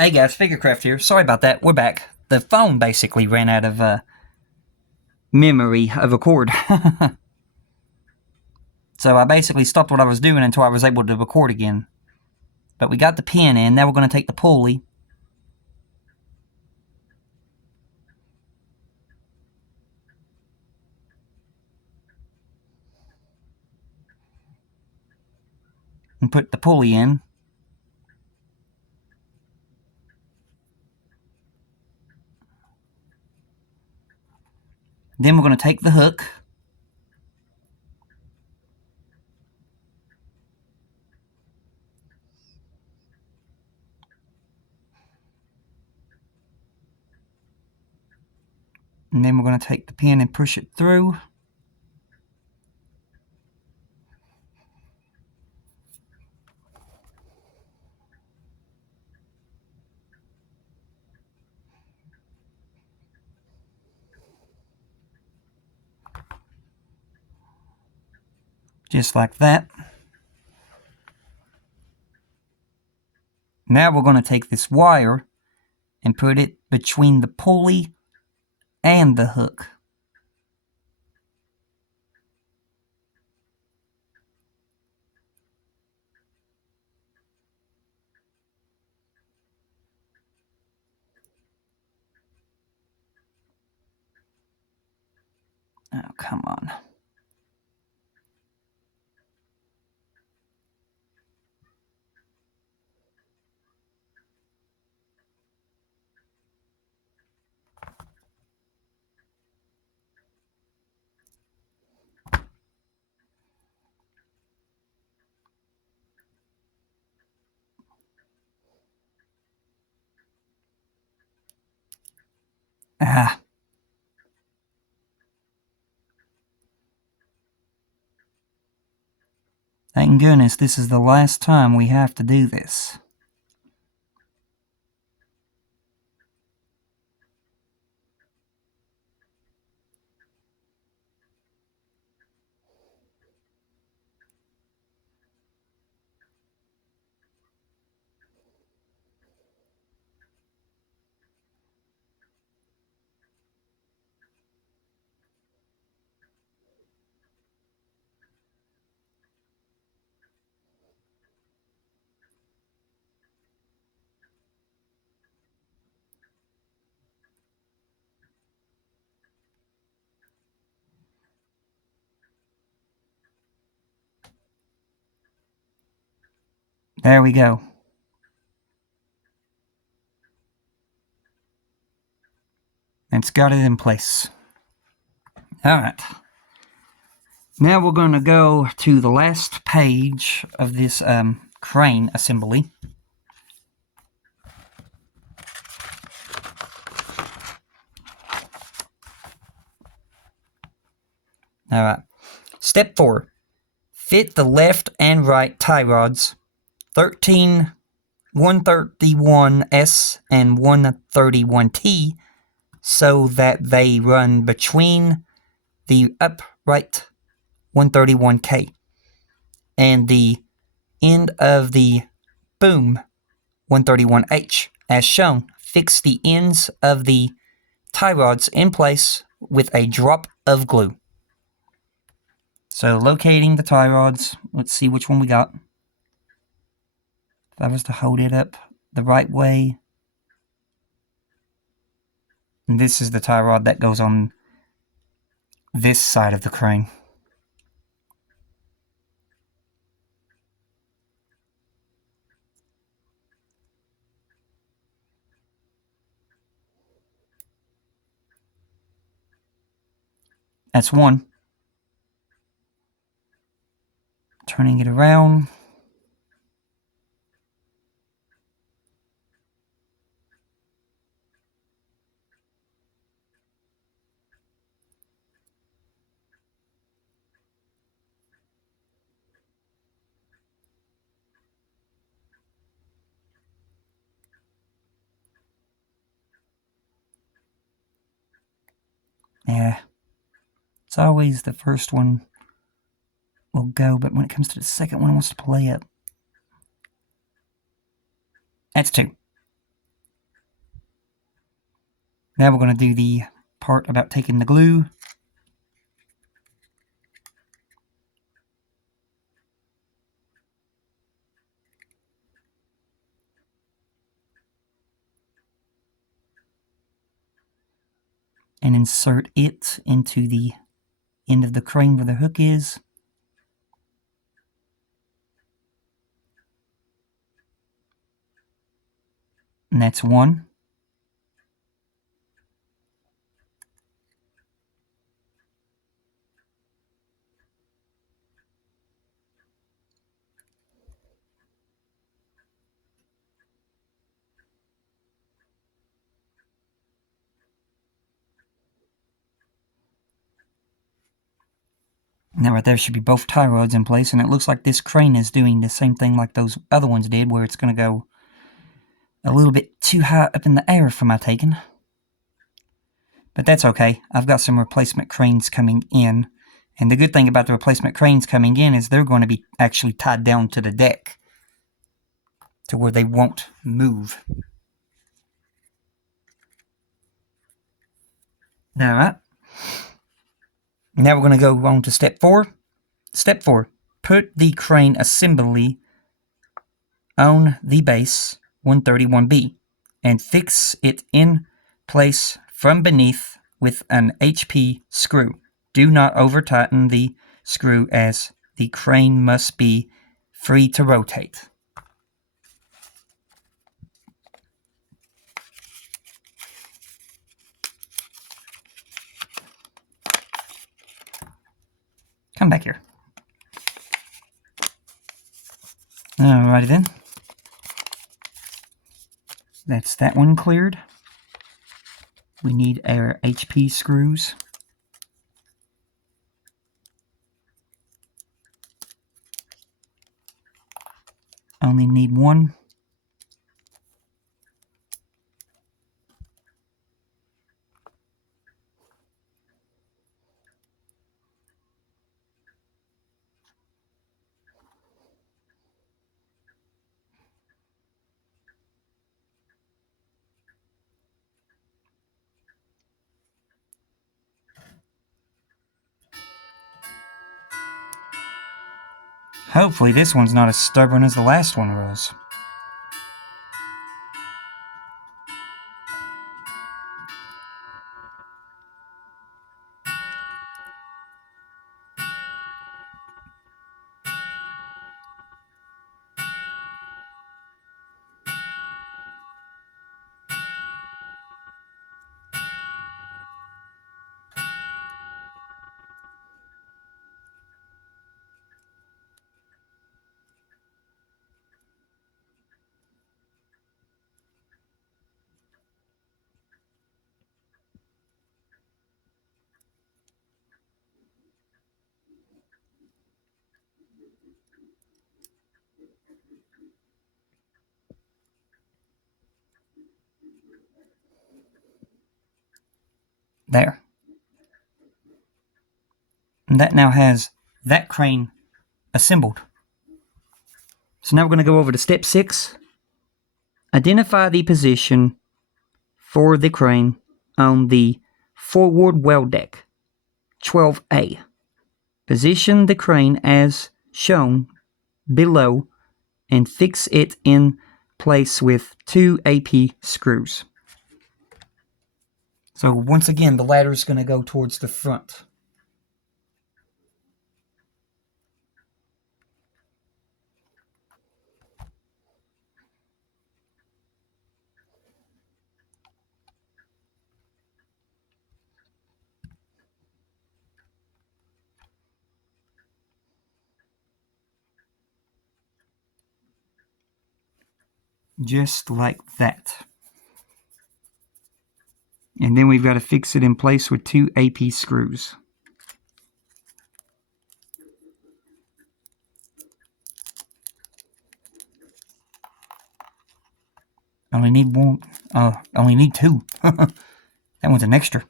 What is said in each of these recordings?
Hey guys, Figurecraft here. Sorry about that. We're back. The phone basically ran out of memory of a cord. So I basically stopped what I was doing until I was able to record again. But we got the pin in. Now we're going to take the pulley. And put the pulley in. Then we're going to take the hook. And then we're going to take the pin and push it through. Just like that. Now we're going to take this wire and put it between the pulley and the hook. Oh, come on. Ah. Thank goodness this is the last time we have to do this. There we go. It's got it in place. Alright. Now we're going to go to the last page of this crane assembly. Alright. Step 4. Fit the left and right tie rods 13, 131S and 131T so that they run between the upright 131K and the end of the boom 131H. As shown, fix the ends of the tie rods in place with a drop of glue. So locating the tie rods, let's see which one we got. If I was to hold it up the right way, and this is the tie rod that goes on this side of the crane. That's one. Turning it around. Yeah. It's always the first one will go, but when it comes to the second one, it wants to play up. That's two. Now we're going to do the part about taking the glue. And insert it into the end of the crane where the hook is. And that's one. Now right there should be both tie rods in place, and it looks like this crane is doing the same thing like those other ones did, where it's going to go a little bit too high up in the air for my taking. But that's okay. I've got some replacement cranes coming in, and the good thing about the replacement cranes coming in is they're going to be actually tied down to the deck to where they won't move. Alright. Now we're going to go on to step 4. Step 4. Put the crane assembly on the base 131B and fix it in place from beneath with an HP screw. Do not over tighten the screw as the crane must be free to rotate. Come back here. Alrighty then. That's that one cleared. We need our HP screws. Only need one. Hopefully this one's not as stubborn as the last one was. There. And that now has that crane assembled. So now we're going to go over to step 6. Identify the position for the crane on the forward well deck, 12A. Position the crane as shown below and fix it in place with 2 AP screws. So once again, the ladder is going to go towards the front. Just like that. And then we've got to fix it in place with 2 AP screws. Only need one. Only need 2. That one's an extra.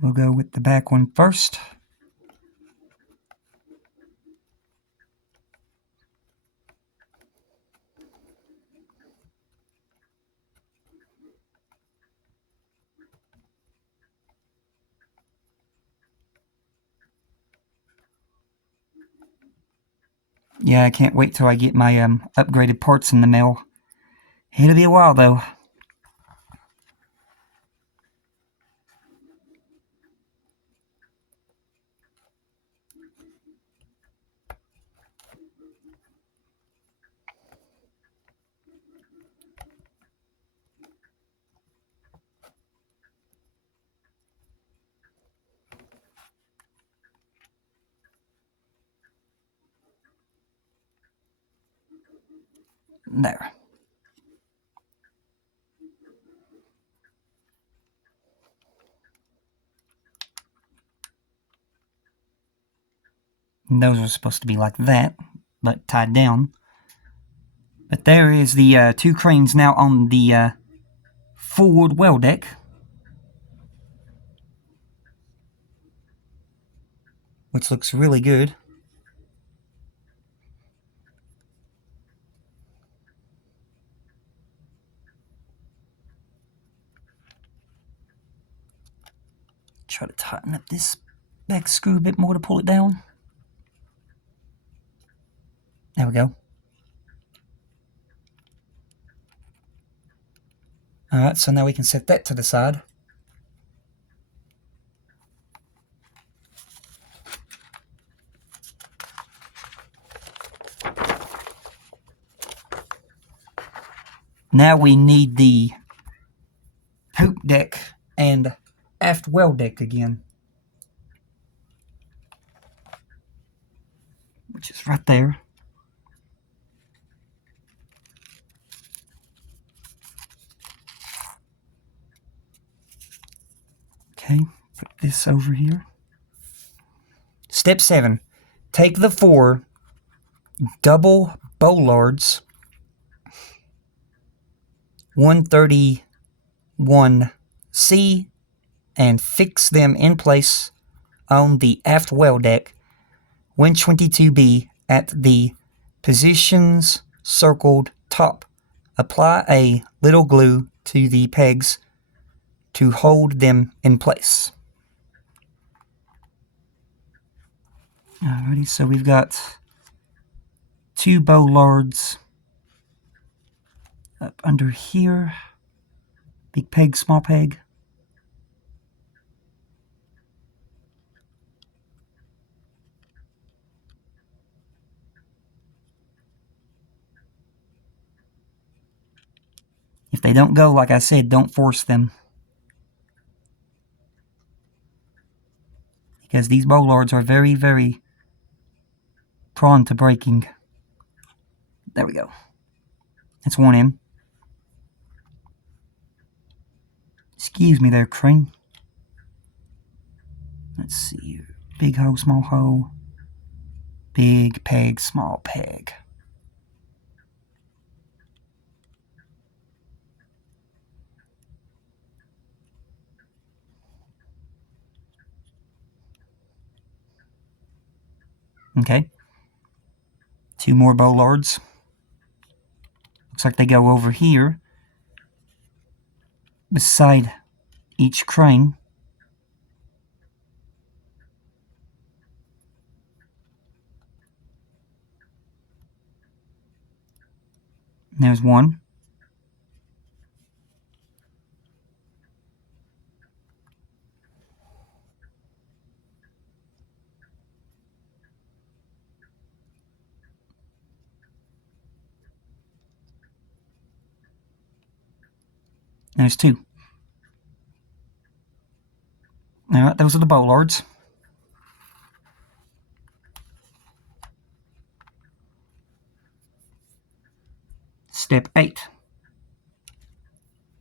We'll go with the back one first. Yeah, I can't wait till I get my upgraded parts in the mail. It'll be a while, though. There. And those are supposed to be like that, but tied down. But there is the 2 cranes now on the forward well deck. Which looks really good. Try to tighten up this back screw a bit more to pull it down. There we go. Alright, so now we can set that to the side. Now we need the poop deck and aft well deck again. Which is right there. Okay, put this over here. Step 7. Take the 4 double bollards 131C and fix them in place on the aft well deck 122B at the positions circled top. Apply a little glue to the pegs to hold them in place. Alrighty, so we've got 2 bollards up under here. Big peg, small peg. If they don't go, like I said, don't force them. Because these bollards are very, very prone to breaking. There we go. That's one in. Excuse me there, crane. Let's see. Big hole, small hole. Big peg, small peg. Okay. 2 more bollards. Looks like they go over here beside each crane. There's one. There's 2. Alright, those are the bollards. Step 8.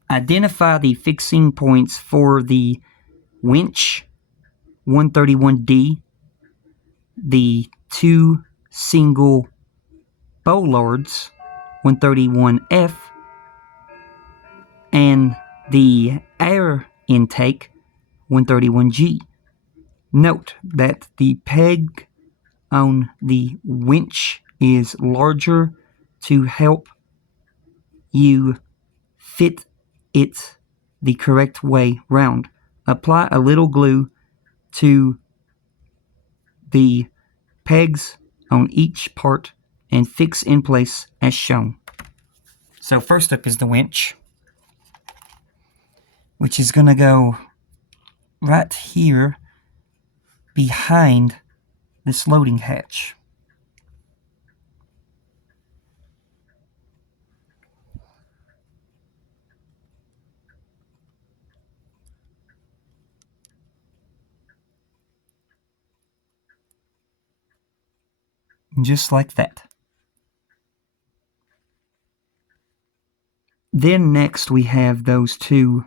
Identify the fixing points for the winch 131D, the 2 single bollards 131F, and the air intake 131G. Note that the peg on the winch is larger to help you fit it the correct way round. Apply a little glue to the pegs on each part and fix in place as shown. So first up is the winch, which is going to go right here behind this loading hatch. Just like that. Then next we have those two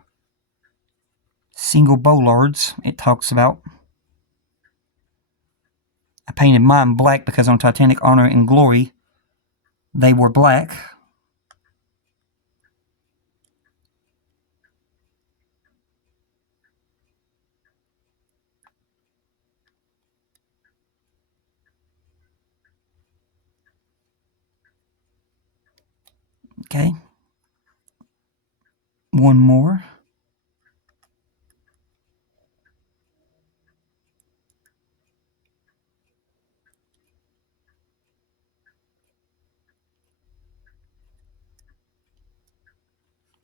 single bollards it talks about. I painted mine black because on Titanic, Honor, and Glory, they were black. Okay. One more.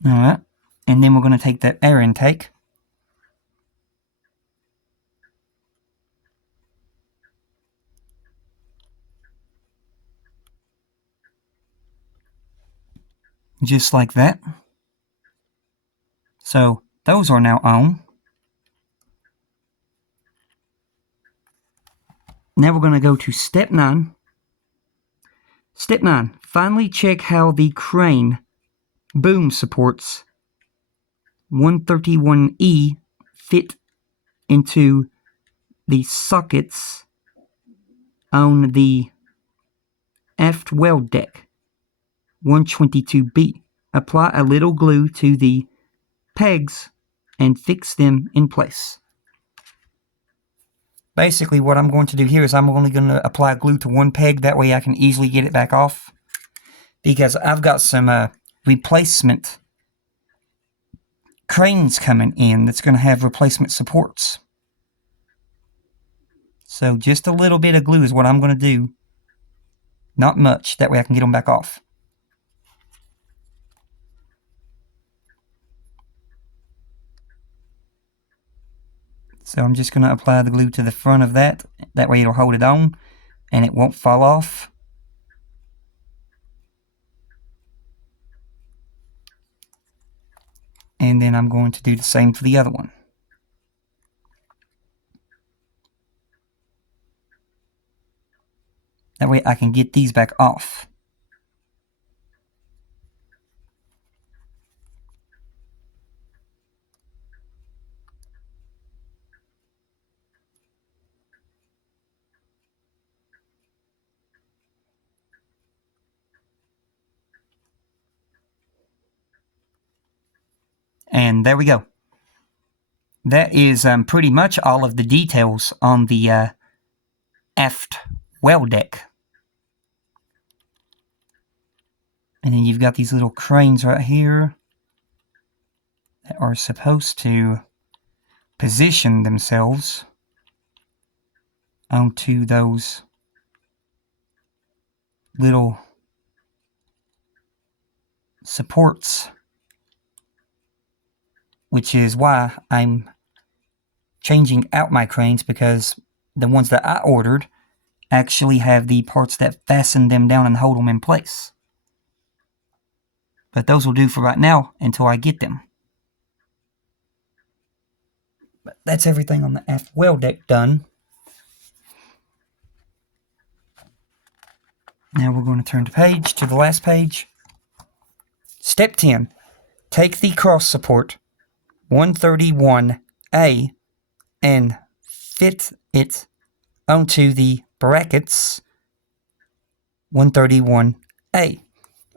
Alright. And then we're going to take that air intake. Just like that. So those are now on. Now we're going to go to step 9. Step 9. Finally check how the crane boom supports 131E fit into the sockets on the aft weld deck 122B. Apply a little glue to the pegs and fix them in place. Basically what I'm going to do here is I'm only going to apply glue to one peg, that way I can easily get it back off, because I've got some replacement cranes coming in that's going to have replacement supports. So just a little bit of glue is what I'm going to do, not much, that way I can get them back off. So I'm just going to apply the glue to the front of that way it'll hold it on and it won't fall off. And then I'm going to do the same for the other one. That way I can get these back off. And there we go. That is pretty much all of the details on the aft weld deck. And then you've got these little cranes right here that are supposed to position themselves onto those little supports, which is why I'm changing out my cranes, because the ones that I ordered actually have the parts that fasten them down and hold them in place. But those will do for right now until I get them. But that's everything on the aft weld deck done. Now we're going to turn the page to the last page. Step 10. Take the cross support 131A and fit it onto the brackets 131A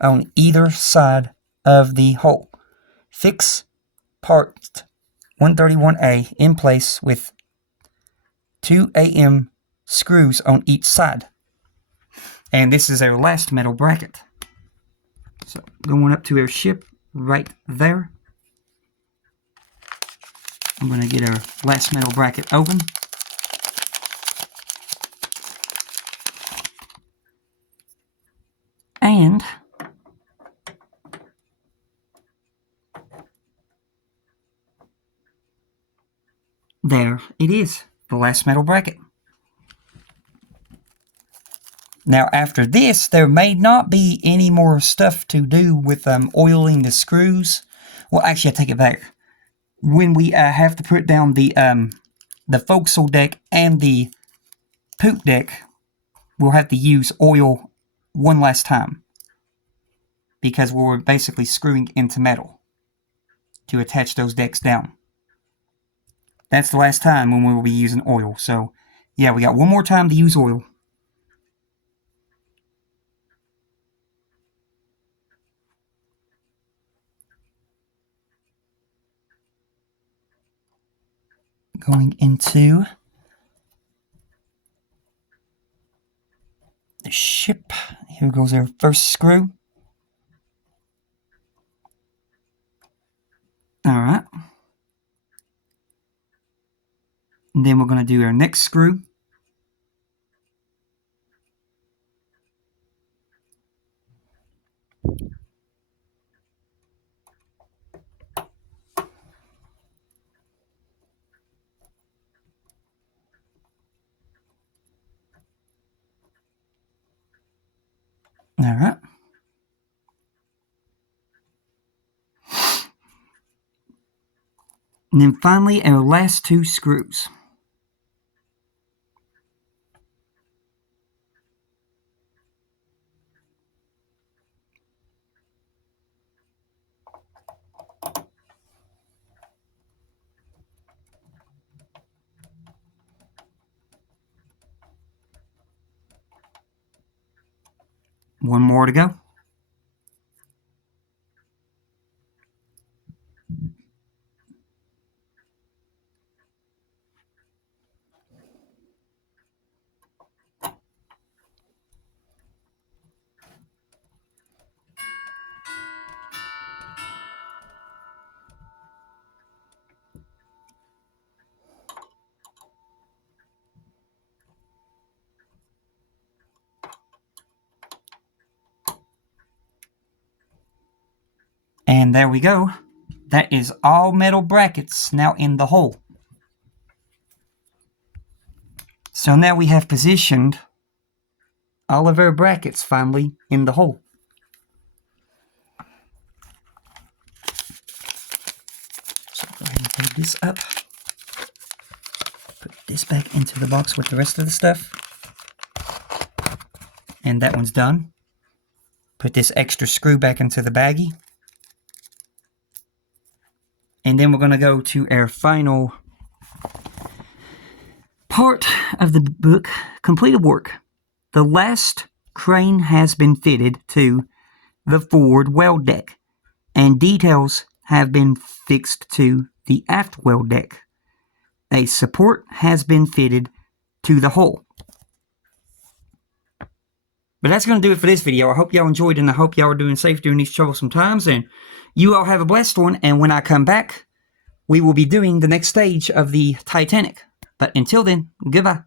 on either side of the hole. Fix part 131A in place with 2 AM screws on each side. And this is our last metal bracket. So going up to our ship right there. I'm going to get our last metal bracket open. And there it is, the last metal bracket. Now after this, there may not be any more stuff to do with oiling the screws. Well, actually, I take it back. When we have to put down the forecastle deck and the poop deck, we'll have to use oil one last time, because we're basically screwing into metal to attach those decks down. That's the last time when we will be using oil. So, yeah, we got one more time to use oil. Going into the ship. Here goes our first screw. Alright. And then we're going to do our next screw. Alright. And then finally, our last two screws. One more to go. And there we go. That is all metal brackets now in the hole. So now we have positioned all of our brackets finally in the hole. So go ahead and put this up. Put this back into the box with the rest of the stuff. And that one's done. Put this extra screw back into the baggie. And then we're going to go to our final part of the book, completed work. The last crane has been fitted to the forward weld deck, and details have been fixed to the aft weld deck. A support has been fitted to the hull. But that's going to do it for this video. I hope y'all enjoyed, and I hope y'all are doing safe during these troublesome times, and you all have a blessed one, and when I come back, we will be doing the next stage of the Titanic. But until then, goodbye.